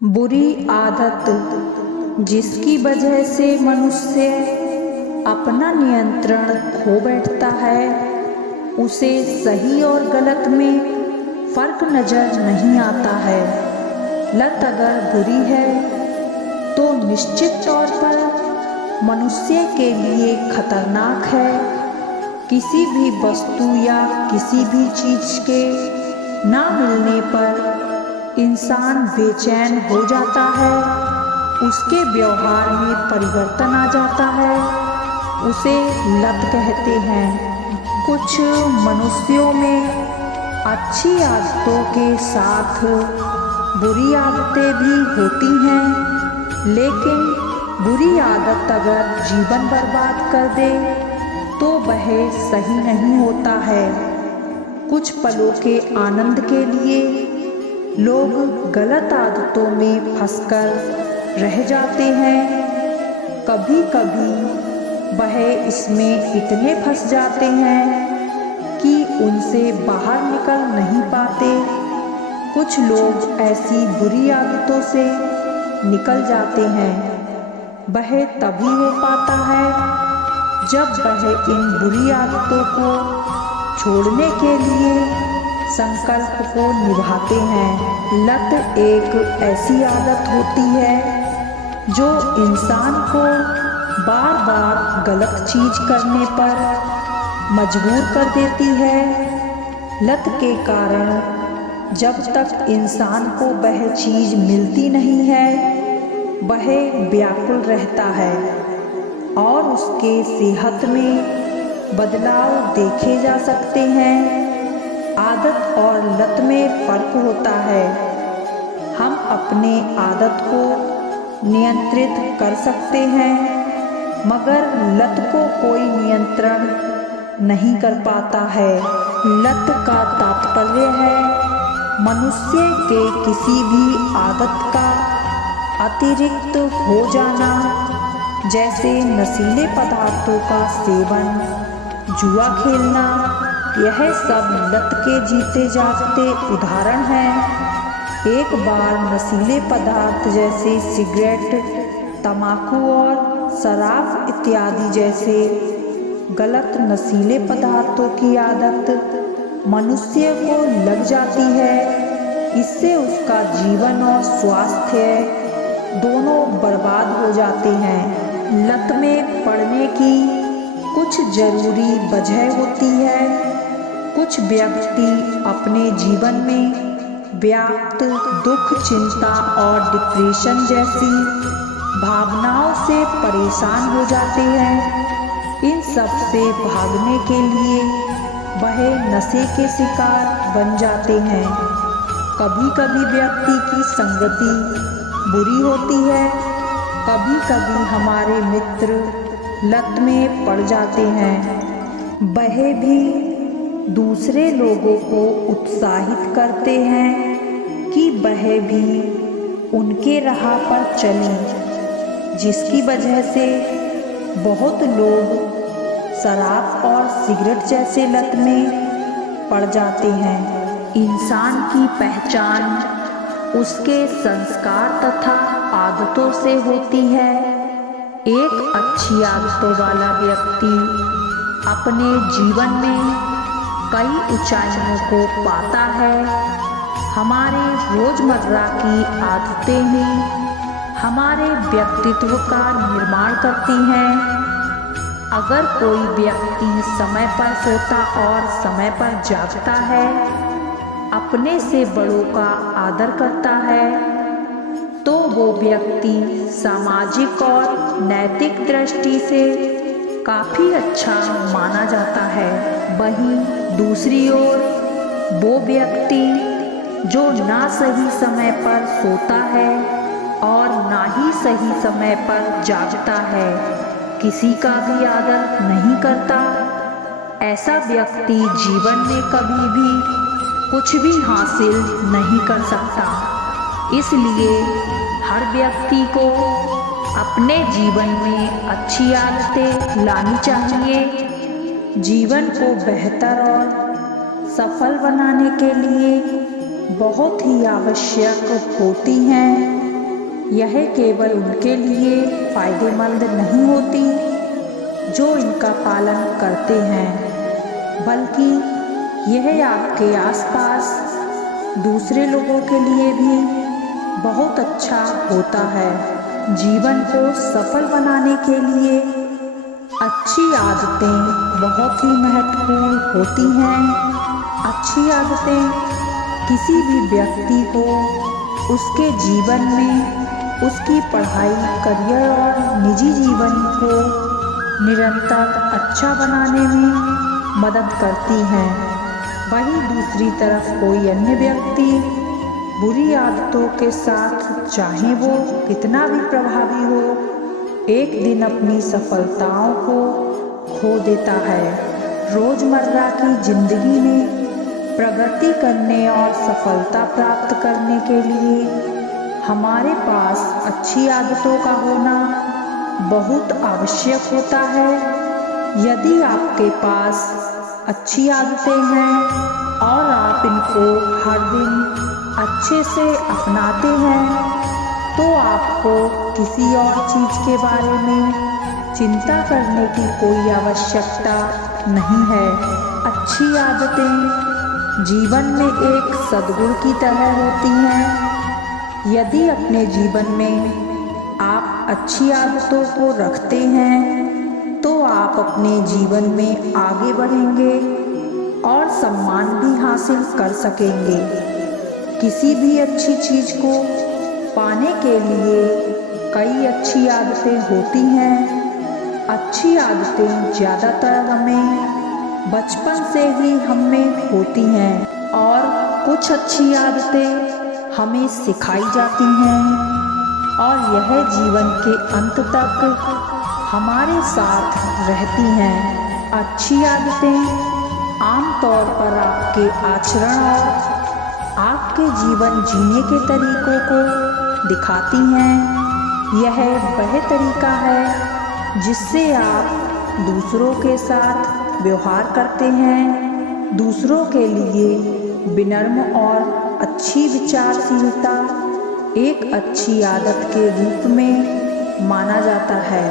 बुरी आदत जिसकी वजह से मनुष्य अपना नियंत्रण खो बैठता है, उसे सही और गलत में फर्क नजर नहीं आता है। लत अगर बुरी है तो निश्चित तौर पर मनुष्य के लिए खतरनाक है। किसी भी वस्तु या किसी भी चीज के ना मिलने पर इंसान बेचैन हो जाता है, उसके व्यवहार में परिवर्तन आ जाता है, उसे लत कहते हैं। कुछ मनुष्यों में अच्छी आदतों के साथ बुरी आदतें भी होती हैं, लेकिन बुरी आदत अगर जीवन बर्बाद कर दे तो वह सही नहीं होता है। कुछ पलों के आनंद के लिए लोग गलत आदतों में फंसकर रह जाते हैं। कभी कभी वह इसमें इतने फंस जाते हैं कि उनसे बाहर निकल नहीं पाते। कुछ लोग ऐसी बुरी आदतों से निकल जाते हैं। वह तभी हो पाता है जब वह इन बुरी आदतों को छोड़ने के लिए संकल्प को निभाते हैं। लत एक ऐसी आदत होती है जो इंसान को बार बार गलत चीज करने पर मजबूर कर देती है। लत के कारण जब तक इंसान को वह चीज मिलती नहीं है, वह व्याकुल रहता है और उसके सेहत में बदलाव देखे जा सकते हैं। आदत और लत में फर्क होता है। हम अपने आदत को नियंत्रित कर सकते हैं, मगर लत को कोई नियंत्रण नहीं कर पाता है। लत का तात्पर्य है मनुष्य के किसी भी आदत का अतिरिक्त हो जाना, जैसे नशीले पदार्थों का सेवन, जुआ खेलना। यह सब लत के जीते जागते उदाहरण हैं। एक बार नशीले पदार्थ जैसे सिगरेट, तंबाकू और शराब इत्यादि जैसे गलत नशीले पदार्थों की आदत मनुष्य को लग जाती है, इससे उसका जीवन और स्वास्थ्य दोनों बर्बाद हो जाते हैं। लत में पड़ने की कुछ जरूरी वजह होती है। कुछ व्यक्ति अपने जीवन में व्याप्त दुख, चिंता और डिप्रेशन जैसी भावनाओं से परेशान हो जाते हैं। इन सब से भागने के लिए वह नशे के शिकार बन जाते हैं। कभी कभी व्यक्ति की संगति बुरी होती है, कभी कभी हमारे मित्र लत में पड़ जाते हैं। वह भी दूसरे लोगों को उत्साहित करते हैं कि वह भी उनके राह पर चलें, जिसकी वजह से बहुत लोग शराब और सिगरेट जैसे लत में पड़ जाते हैं। इंसान की पहचान उसके संस्कार तथा आदतों से होती है। एक अच्छी आदतों वाला व्यक्ति अपने जीवन में कई ऊंचाइयों को पाता है। हमारे रोजमर्रा की आदतें ही हमारे व्यक्तित्व का निर्माण करती हैं। अगर कोई व्यक्ति समय पर सोता और समय पर जागता है, अपने से बड़ों का आदर करता है, तो वो व्यक्ति सामाजिक और नैतिक दृष्टि से काफी अच्छा माना जाता है। वहीं दूसरी ओर वो व्यक्ति जो ना सही समय पर सोता है और ना ही सही समय पर जागता है, किसी का भी आदर नहीं करता, ऐसा व्यक्ति जीवन में कभी भी कुछ भी हासिल नहीं कर सकता। इसलिए हर व्यक्ति को अपने जीवन में अच्छी आदतें लानी चाहिए। जीवन को बेहतर और सफल बनाने के लिए बहुत ही आवश्यक होती हैं। यह केवल उनके लिए फायदेमंद नहीं होती जो इनका पालन करते हैं, बल्कि यह आपके आसपास दूसरे लोगों के लिए भी बहुत अच्छा होता है। जीवन को सफल बनाने के लिए अच्छी आदतें बहुत ही महत्वपूर्ण होती हैं। अच्छी आदतें किसी भी व्यक्ति को उसके जीवन में उसकी पढ़ाई, करियर और निजी जीवन को निरंतर अच्छा बनाने में मदद करती हैं। वहीं दूसरी तरफ कोई अन्य व्यक्ति बुरी आदतों के साथ, चाहे वो कितना भी प्रभावी हो, एक दिन अपनी सफलताओं को खो देता है। रोज़मर्रा की जिंदगी में प्रगति करने और सफलता प्राप्त करने के लिए हमारे पास अच्छी आदतों का होना बहुत आवश्यक होता है। यदि आपके पास अच्छी आदतें हैं और आप इनको हर दिन अच्छे से अपनाते हैं, तो आपको किसी और चीज़ के बारे में चिंता करने की कोई आवश्यकता नहीं है। अच्छी आदतें जीवन में एक सद्गुण की तरह होती हैं। यदि अपने जीवन में आप अच्छी आदतों को रखते हैं, तो आप अपने जीवन में आगे बढ़ेंगे और सम्मान भी हासिल कर सकेंगे। किसी भी अच्छी चीज़ को पाने के लिए कई अच्छी आदतें होती हैं। अच्छी आदतें ज़्यादातर हमें बचपन से ही हमें होती हैं और कुछ अच्छी आदतें हमें सिखाई जाती हैं और यह जीवन के अंत तक हमारे साथ रहती हैं। अच्छी आदतें आमतौर पर आपके आचरण और आपके जीवन जीने के तरीकों को दिखाती हैं। यह वह तरीका है जिससे आप दूसरों के साथ व्यवहार करते हैं। दूसरों के लिए विनम्र और अच्छी विचारशीलता एक अच्छी आदत के रूप में माना जाता है।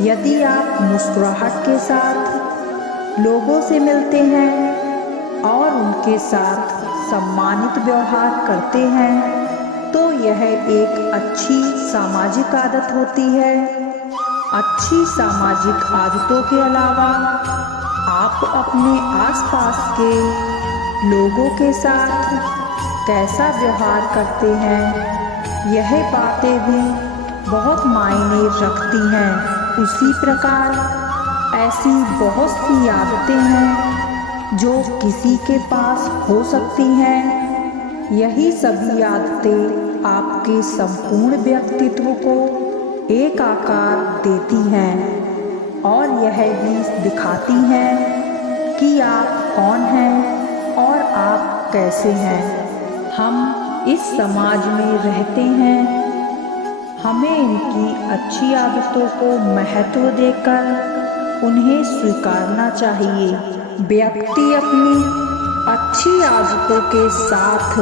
यदि आप मुस्कुराहट के साथ लोगों से मिलते हैं और उनके साथ सम्मानित व्यवहार करते हैं, तो यह एक अच्छी सामाजिक आदत होती है। अच्छी सामाजिक आदतों के अलावा आप अपने आसपास के लोगों के साथ कैसा व्यवहार करते हैं, यह बातें भी बहुत मायने रखती हैं। उसी प्रकार ऐसी बहुत सी आदतें हैं जो किसी के पास हो सकती हैं। यही सभी आदतें आपके संपूर्ण व्यक्तित्व को एक आकार देती हैं और यह भी दिखाती हैं कि आप कौन हैं और आप कैसे हैं। हम इस समाज में रहते हैं, हमें इनकी अच्छी आदतों को महत्व देकर उन्हें स्वीकारना चाहिए। व्यक्ति अपनी अच्छी आदतों के साथ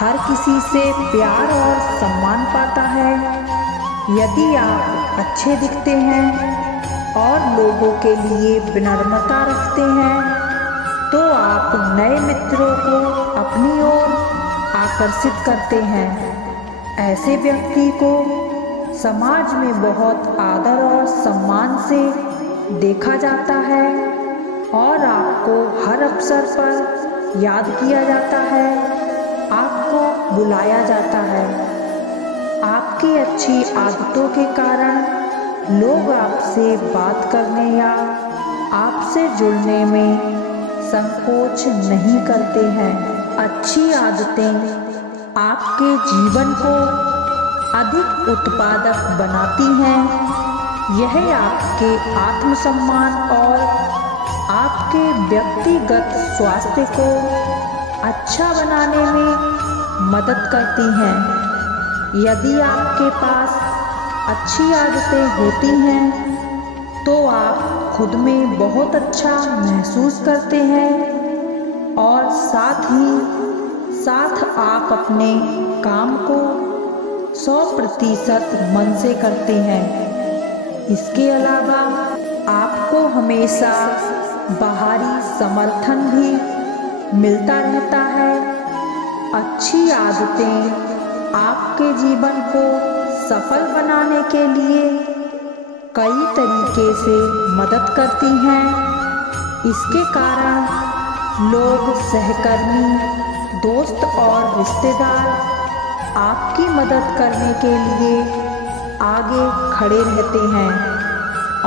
हर किसी से प्यार और सम्मान पाता है। यदि आप अच्छे दिखते हैं और लोगों के लिए विनम्रता रखते हैं, तो आप नए मित्रों को अपनी ओर आकर्षित करते हैं। ऐसे व्यक्ति को समाज में बहुत आदर और सम्मान से देखा जाता है और आपको हर अवसर पर याद किया जाता है, आपको बुलाया जाता है। आपकी अच्छी आदतों के कारण लोग आपसे बात करने या आपसे जुड़ने में संकोच नहीं करते हैं। अच्छी आदतें आपके जीवन को अधिक उत्पादक बनाती हैं। यह आपके आत्मसम्मान और आपके व्यक्तिगत स्वास्थ्य को अच्छा बनाने में मदद करती हैं। यदि आपके पास अच्छी आदतें होती हैं, तो आप खुद में बहुत अच्छा महसूस करते हैं और साथ ही साथ आप अपने काम को 100% मन से करते हैं। इसके अलावा आपको हमेशा बाहरी समर्थन भी मिलता रहता है। अच्छी आदतें आपके जीवन को सफल बनाने के लिए कई तरीके से मदद करती हैं। इसके कारण लोग, सहकर्मी, दोस्त और रिश्तेदार आपकी मदद करने के लिए आगे खड़े रहते हैं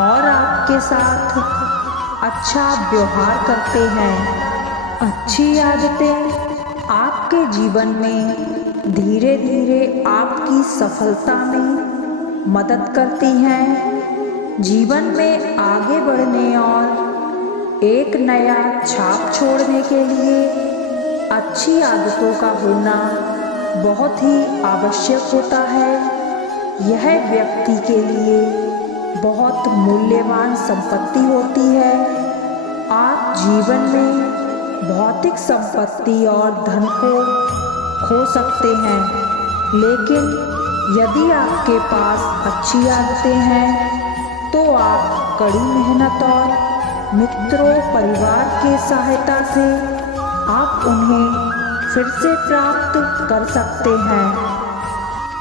और आपके साथ अच्छा व्यवहार करते हैं। अच्छी आदतें आपके जीवन में धीरे धीरे आपकी सफलता में मदद करती हैं। जीवन में आगे बढ़ने और एक नया छाप छोड़ने के लिए अच्छी आदतों का होना बहुत ही आवश्यक होता है। यह व्यक्ति के लिए बहुत मूल्यवान संपत्ति होती है। आप जीवन में भौतिक संपत्ति और धन को खो सकते हैं, लेकिन यदि आपके पास अच्छी आदतें हैं तो आप कड़ी मेहनत और मित्रों, परिवार की सहायता से आप उन्हें फिर से प्राप्त कर सकते हैं।